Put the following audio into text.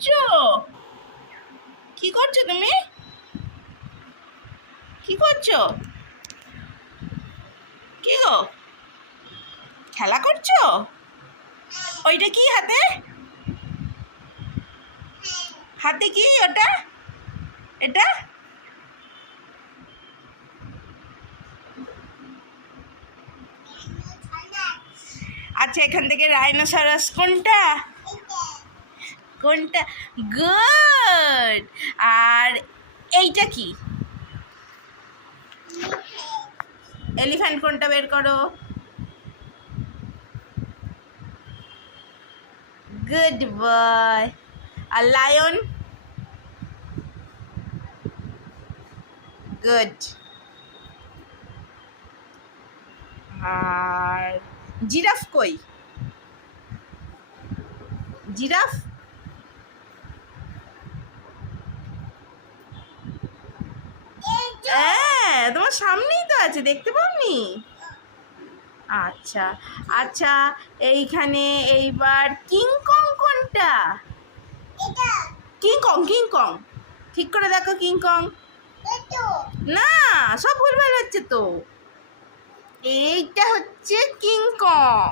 করছ? কি করছ তুমি? কি করছ? কি গো? খেলা করছ? ওইটা কি হাতে? হাতে কি ওটা? এটা? আচ্ছা এখান থেকে রাইনোসারাস কোনটা? কোনটা? গুড! আর এইটা কি? এলিফ্যান্ট কোনটা বের করো? Good boy. আর লায়ন? গুড। আর জিরাফ কই? জিরাফ? তোমার সামনেই তো আছে দেখতে পাওনি? আচ্ছা আচ্ছা এইখানে এইবার কিংকং কোনটা? কিংকং কিংকং ঠিক করে দেখো কিংকং না সব ভুলভাল হচ্ছে তো। এইটা হচ্ছে কিংকং